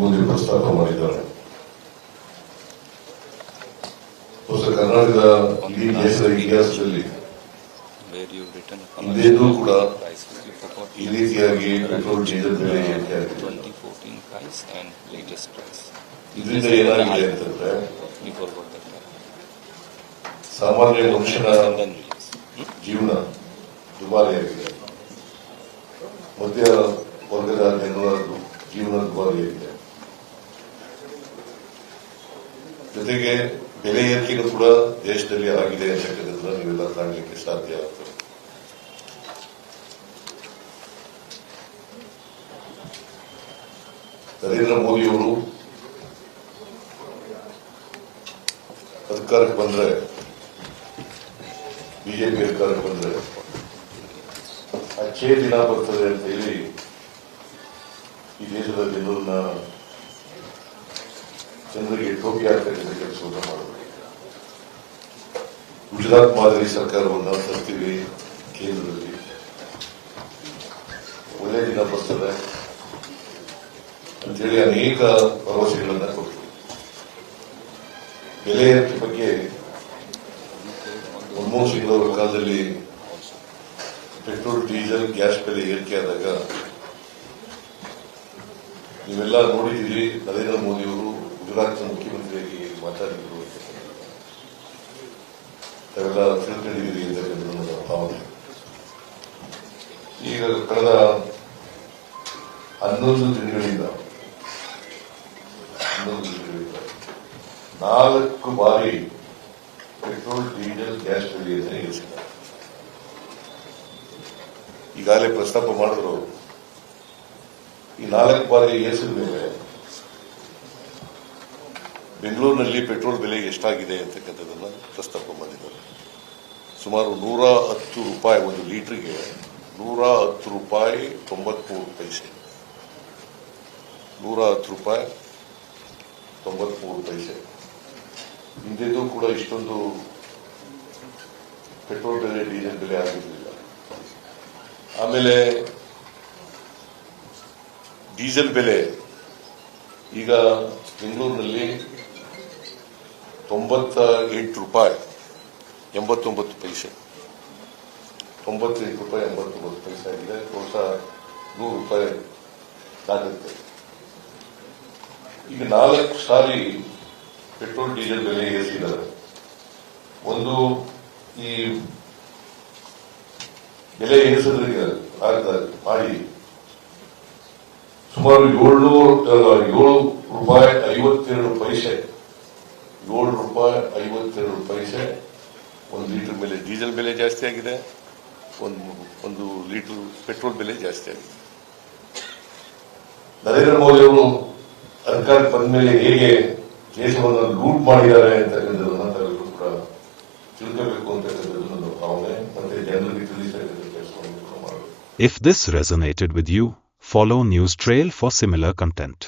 ಮುಂದೆ ಪ್ರಸ್ತಾಪ ಮಾಡಿದ್ದಾರೆ. ಹೊಸ ಕರ್ನಾಟಕದ ಇಡೀ ದೇಶದ ಇತಿಹಾಸದಲ್ಲಿ ಹಿಂದೆಂದೂ ಕೂಡ ಈ ರೀತಿಯಾಗಿ ಪೆಟ್ರೋಲ್ ಡೀಸೆಲ್ ಬೆಲೆ ಏರಿಕೆ ಆಗಿದೆ. ಇದರಿಂದ ಏನಾಗಿದೆ ಅಂತಂದ್ರೆ ಸಾಮಾನ್ಯ ಮನುಷ್ಯನ ಜೀವನ ದುಬಾರಿಯಾಗಿದೆ. ಮಧ್ಯ ವರ್ಗದ ಜನರ ಜೀವನ ದುಬಾರಿಯಾಗಿದೆ. ಜೊತೆಗೆ ಬೆಲೆ ಏರಿಕೆಗೂ ಕೂಡ ದೇಶದಲ್ಲಿ ಆಗಿದೆ ಅಂತಕ್ಕಂಥದ್ದನ್ನ ನೀವೆಲ್ಲ ಕಾಣಲಿಕ್ಕೆ ಸಾಧ್ಯ ಆಗ್ತದೆ. ನರೇಂದ್ರ ಮೋದಿಯವರು ಅಧಿಕಾರಕ್ಕೆ ಬಂದ್ರೆ, ಬಿಜೆಪಿ ಅಧಿಕಾರಕ್ಕೆ ಬಂದ್ರೆ ಅಚ್ಚೇ ದಿನ ಬರ್ತದೆ ಅಂತ ಹೇಳಿ ಈ ದೇಶದ ಜನರಿಗೆ ಟೋಪಿ ಹಾಕತಕ್ಕಂಥ ಕೆಲಸವನ್ನು ಮಾಡಬೇಕು. ಗುಜರಾತ್ ಮಾದರಿ ಸರ್ಕಾರವನ್ನು ತರ್ತೀವಿ, ಕೇಂದ್ರದಲ್ಲಿ ಒಳ್ಳೆ ದಿನ ಬರ್ತದೆ ಅಂತೇಳಿ ಅನೇಕ ಭರವಸೆಗಳನ್ನ ಕೊಟ್ಟರು. ಬೆಲೆ ಏರಿಕೆ ಬಗ್ಗೆ ಮನಮೋಹನ್ ಸಿಂಗ್ ಅವರ ಕಾಲದಲ್ಲಿ ಪೆಟ್ರೋಲ್, ಡೀಸೆಲ್, ಗ್ಯಾಸ್ ಬೆಲೆ ಏರಿಕೆ ಆದಾಗ ನೀವೆಲ್ಲ ನೋಡಿದ್ದೀರಿ. ನರೇಂದ್ರ ಮೋದಿಯವರು ಗುಜರಾತ್ನ ಮುಖ್ಯಮಂತ್ರಿಯಾಗಿ ಮಾತಾಡಿದ್ರು, ತಾವೆಲ್ಲ ತಿಳ್ಕೊಂಡಿದ್ದೀರಿ ಅಂತಕ್ಕಂಥ ನನ್ನ ಭಾವನೆ. ಈಗ ಕಳೆದ 11 ದಿನಗಳಿಂದ 4 ಬಾರಿ ಪೆಟ್ರೋಲ್, ಡೀಸೆಲ್, ಗ್ಯಾಸ್ ಬೆಲೆಯನ್ನು ಏರಿಸಿದ್ದಾರೆ. ಈಗಾಗಲೇ ಪ್ರಸ್ತಾಪ ಮಾಡಿದ್ರು. ಈ 4 ಬಾರಿ ಏರಿಸಿದ ಮೇಲೆ ಬೆಂಗಳೂರಿನಲ್ಲಿ ಪೆಟ್ರೋಲ್ ಬೆಲೆ ಎಷ್ಟಾಗಿದೆ ಅಂತಕ್ಕಂಥದ್ದನ್ನು ಪ್ರಸ್ತಾಪ ಮಾಡಿದ್ದಾರೆ. ಸುಮಾರು 110 ರೂಪಾಯಿ ಒಂದು ಲೀಟರ್ಗೆ, 110 ರೂಪಾಯಿ 93 ಪೈಸೆ, 110 ರೂಪಾಯಿ 93 ಪೈಸೆ. ಹಿಂದೆಂದೂ ಕೂಡ ಇಷ್ಟೊಂದು ಪೆಟ್ರೋಲ್ ಬೆಲೆ, ಡೀಸೆಲ್ ಬೆಲೆ ಆಗಿರಲಿಲ್ಲ. ಆಮೇಲೆ ಡೀಸೆಲ್ ಬೆಲೆ ಈಗ ಬೆಂಗಳೂರಿನಲ್ಲಿ 98 ರೂಪಾಯಿ 89 ಪೈಸೆ, 98 ರೂಪಾಯಿ 89 ಪೈಸೆ ಆಗಿದೆ. ಬಹುಶಃ 100 ರೂಪಾಯಿ ದಾಟುತ್ತೆ. ಈಗ 4 ಸಾರಿ ಪೆಟ್ರೋಲ್, ಡೀಸೆಲ್ ಬೆಲೆ ಏರಿಸಿದ್ದಾರೆ. ಒಂದು ಈ ಬೆಲೆ ಏರಿಸೋದ್ರಿಗೆ ಮಾಡಿ ಸುಮಾರು 7 ರೂಪಾಯಿ 52 ಪೈಸೆ, 7 ರೂಪಾಯಿ 52 ಪೈಸೆ ಒಂದು ಲೀಟರ್ ಮೇಲೆ ಡೀಸೆಲ್ ಬೆಲೆ ಜಾಸ್ತಿ ಆಗಿದೆ, ಒಂದು ಲೀಟರ್ ಪೆಟ್ರೋಲ್ ಬೆಲೆ ಜಾಸ್ತಿ ಆಗಿದೆ. ನರೇಂದ್ರ ಮೋದಿ ಅವರು ಅಧಿಕಾರಕ್ಕೆ ಬಂದ ಮೇಲೆ ಹೇಗೆ ದೇಶವನ್ನು ಲೂಟ್ ಮಾಡಿದ್ದಾರೆ ಅಂತಕ್ಕಂಥದ್ದನ್ನು ತಾವೆಲ್ಲರೂ ಕೂಡ ತಿಳ್ಕೋಬೇಕು ಅಂತಕ್ಕಂಥದ್ದು ನನ್ನ ಭಾವನೆ. ಮತ್ತೆ ಜನರಿಗೆ ತಿಳಿಸತಕ್ಕಂಥ ಕೆಲಸವನ್ನು ಕೂಡ ಮಾಡಬೇಕು. If this resonated with you, follow News Trail for similar content.